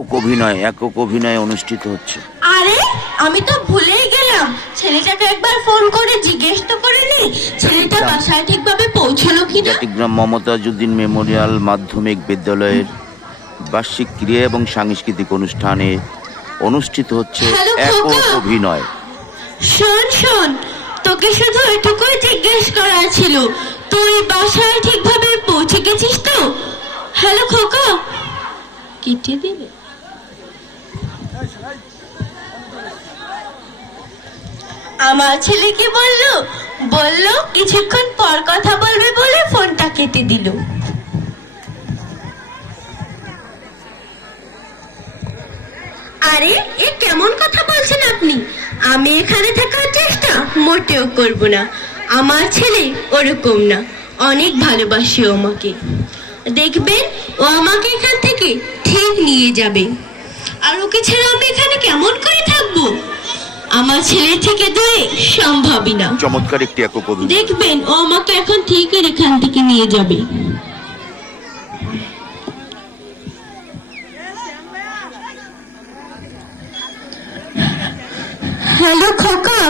একক অভিনয় একক অভিনয় অনুষ্ঠিত হচ্ছে। আরে আমি তো ভুলেই গেলাম। ছেলেটাকে একবার ফোন করে জিজ্ঞেস তো করে নি ছেলেটা বাসায় ঠিকভাবে পৌঁছলো কিনা? জাতিগ্রাম মমতাজউদ্দিন মেমোরিয়াল মাধ্যমিক বিদ্যালয়ের বার্ষিক ক্রিয়া এবং সাংস্কৃতিক অনুষ্ঠানে অনুষ্ঠিত হচ্ছে হ্যালো, একক খোকা। অভিনয়। শোন শোন তোকে শুধু এটুকুই জিজ্ঞেস করার ছিল তুই বাসায় ঠিকভাবে পৌঁছে গেছিস তো? হ্যালো খোকা। কেটে দিলে। আমার ছেলে কি বলল বলল, কিছুক্ষণ পর কথা বলবে বলে ফোনটা কেটে দিল। আরে, এ কেমন কথা বলছেন আপনি? আমি এখানে থাকার চেষ্টা মোটেও করব না। আমার ছেলে ওরকম না, অনেক ভালোবাসে ও আমাকে। দেখবেন, ও আমাকে এখান থেকে ঠিক নিয়ে যাবে। আর ওকে ছেড়ে আমি এখানে কেমন করে থাকব? আমার ছেলে থেকে দূরে সম্ভবই না। চমৎকার একটি একক অভিনয় দেখবেন ও আমাকে এখন ঠিক এখান থেকে নিয়ে যাবে। হ্যালো খোকা।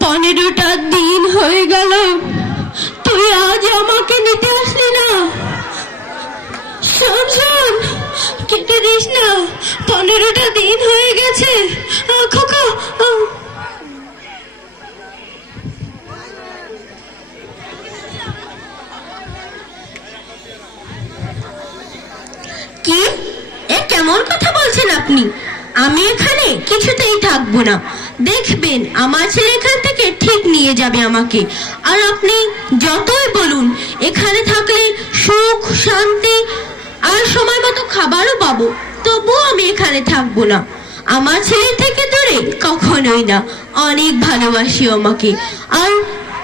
পনেরোটা দিন কেটে দিস না। পনেরোটা দিন হয়ে গেছে। কি? এ কেমন কথা বলছেন আপনি? আমি এখানে কিছুতেই থাকব না। দেখবেন, আমার ছেলে এখান থেকে ঠিক নিয়ে যাবে আমাকে। আর আপনি যতই বলুন, এখানে থাকলে সুখ, শান্তি আর সময় মতো খাবারও পাবো। তবুও আমি এখানে থাকব না। আমার ছেলে থেকে দূরে কখনোই না। অনেক ভালোবাসি আমাকে। আর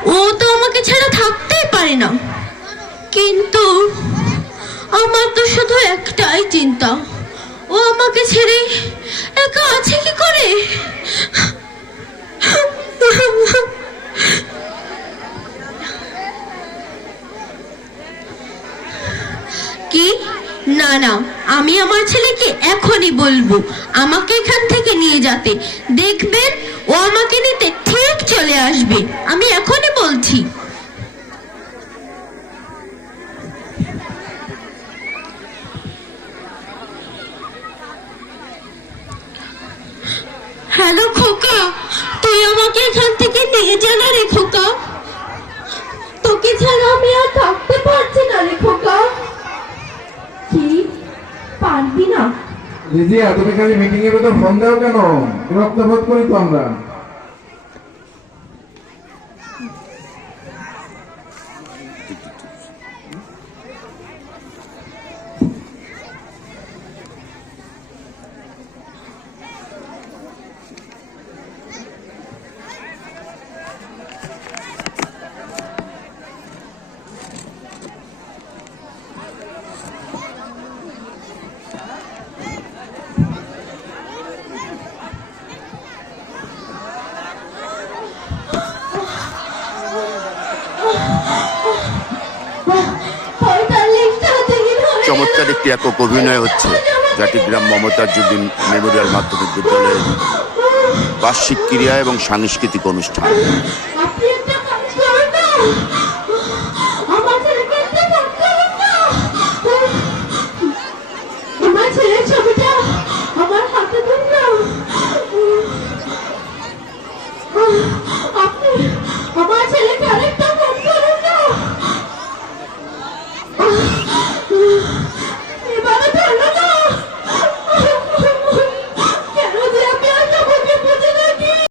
ও তো আমাকে ছাড়া থাকতেই পারে না। কিন্তু আমার তো শুধু একটাই চিন্তা। ও আমাকে ছেড়ে একা আছে কি করে? কি? না না, আমি আমার ছেলেকে এখনই বলব, আমাকে এখান থেকে নিয়ে যেতে। দেখবেন, ও আমাকে নিতে ঠিক চলে আসবে, আমি এখনই বলছি। হ্যালো খোকা তুই আমাকে এখান থেকে নিয়ে যা না রে খোকা তোকে ছাড়া আমি আর থাকতে পারছি না রে খোকা কি পারবি না। দিদি তুমি খালি মিটিং এর ভিতর ফোন দাও কেন? বিরক্ত করি তো আমরা। চমৎকার একটি একক অভিনয় হচ্ছে জাতিগ্রাম মমতাজউদ্দিন মেমোরিয়াল মাধ্যমিক বিদ্যালয়ের বার্ষিক ক্রিয়া এবং সাংস্কৃতিক অনুষ্ঠান।